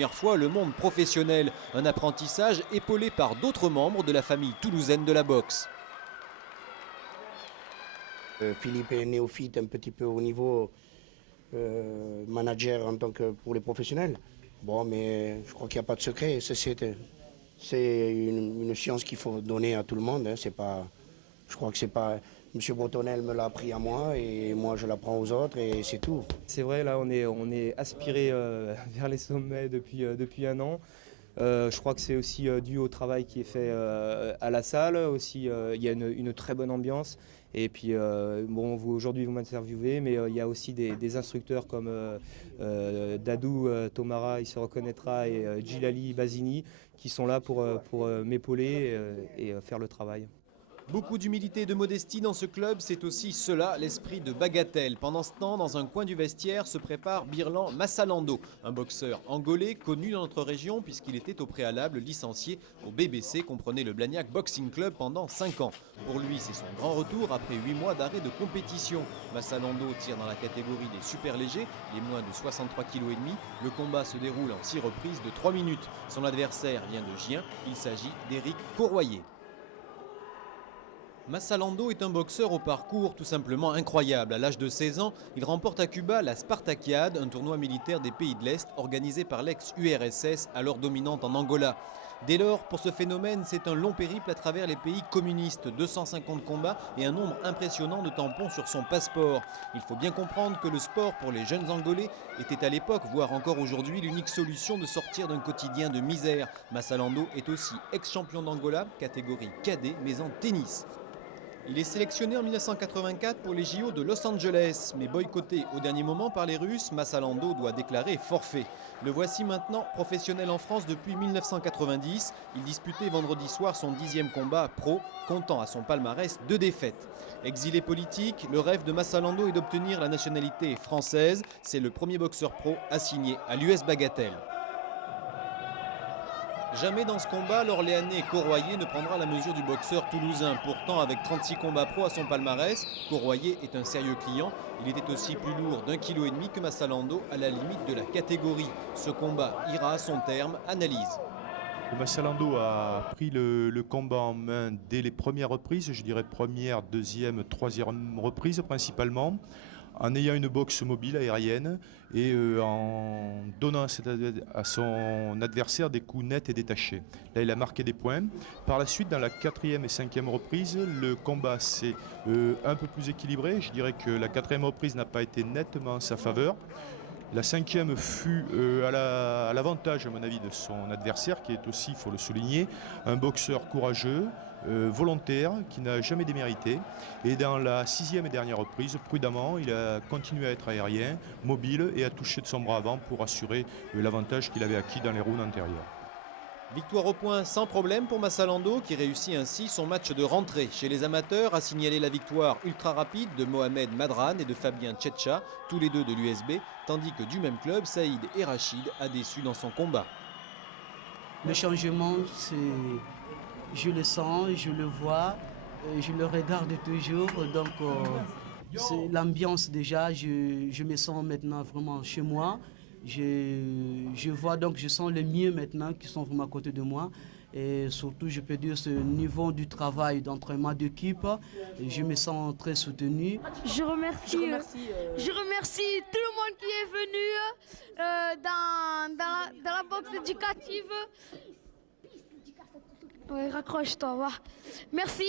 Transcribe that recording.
Première fois le monde professionnel, un apprentissage épaulé par d'autres membres de la famille toulousaine de la boxe. Philippe est néophyte un petit peu au niveau manager en tant que pour les professionnels. Bon, mais je crois qu'il n'y a pas de secret. C'est une science qu'il faut donner à tout le monde. Hein. C'est pas, je crois que c'est pas. Monsieur Bretonel me l'a appris à moi et moi je l'apprends aux autres et c'est tout. C'est vrai, là on est aspiré vers les sommets depuis un an. Je crois que c'est aussi dû au travail qui est fait à la salle. Aussi, il y a une très bonne ambiance. Et puis, bon, aujourd'hui vous m'interviewez, mais il y a aussi des instructeurs comme Dadou Tomara, il se reconnaîtra, et Djilali Basini, qui sont là pour m'épauler et faire le travail. Beaucoup d'humilité et de modestie dans ce club, c'est aussi cela, l'esprit de bagatelle. Pendant ce temps, dans un coin du vestiaire, se prépare Birlan Massalando, un boxeur angolais connu dans notre région puisqu'il était au préalable licencié au BBC, comprenait le Blagnac Boxing Club pendant 5 ans. Pour lui, c'est son grand retour après 8 mois d'arrêt de compétition. Massalando tire dans la catégorie des super légers, les moins de 63,5 kg. Le combat se déroule en 6 reprises de 3 minutes. Son adversaire vient de Gien, il s'agit d'Éric Courroyer. Massalando est un boxeur au parcours tout simplement incroyable. À l'âge de 16 ans, il remporte à Cuba la Spartakiade, un tournoi militaire des pays de l'Est organisé par l'ex-URSS, alors dominante en Angola. Dès lors, pour ce phénomène, c'est un long périple à travers les pays communistes, 250 combats et un nombre impressionnant de tampons sur son passeport. Il faut bien comprendre que le sport pour les jeunes Angolais était à l'époque, voire encore aujourd'hui, l'unique solution de sortir d'un quotidien de misère. Massalando est aussi ex-champion d'Angola, catégorie cadet, mais en tennis. Il est sélectionné en 1984 pour les JO de Los Angeles, mais boycotté au dernier moment par les Russes, Massalando doit déclarer forfait. Le voici maintenant professionnel en France depuis 1990. Il disputait vendredi soir son 10e combat pro, comptant à son palmarès 2 défaites. Exilé politique, le rêve de Massalando est d'obtenir la nationalité française. C'est le premier boxeur pro assigné à l'US Bagatelle. Jamais dans ce combat, l'Orléanais Courroyer ne prendra la mesure du boxeur toulousain. Pourtant, avec 36 combats pro à son palmarès, Courroyer est un sérieux client. Il était aussi plus lourd d'1,5 kg que Massalando, à la limite de la catégorie. Ce combat ira à son terme. Analyse. Massalando a pris le combat en main dès les premières reprises, je dirais première, deuxième, troisième reprise principalement, en ayant une boxe mobile aérienne et en donnant à son adversaire des coups nets et détachés. Là, il a marqué des points. Par la suite, dans la quatrième et cinquième reprise, le combat s'est un peu plus équilibré. Je dirais que la quatrième reprise n'a pas été nettement en sa faveur. La cinquième fut à l'avantage, à mon avis, de son adversaire, qui est aussi, il faut le souligner, un boxeur courageux, volontaire, qui n'a jamais démérité. Et dans la sixième et dernière reprise, prudemment, il a continué à être aérien, mobile et à toucher de son bras avant pour assurer l'avantage qu'il avait acquis dans les rounds antérieurs. Victoire au point sans problème pour Massalando qui réussit ainsi son match de rentrée. Chez les amateurs, a signalé la victoire ultra rapide de Mohamed Madran et de Fabien Tchetcha, tous les deux de l'USB, tandis que du même club, Saïd et Rachid a déçu dans son combat. Le changement, je le sens, je le vois, je le regarde toujours, donc c'est l'ambiance déjà, je me sens maintenant vraiment chez moi. Je vois donc, je sens les mieux maintenant qui sont vraiment à côté de moi. Et surtout, je peux dire ce niveau du travail d'entraînement d'équipe, je me sens très soutenu. Je remercie tout le monde qui est venu dans la boxe éducative. Ouais, raccroche-toi, va. Merci.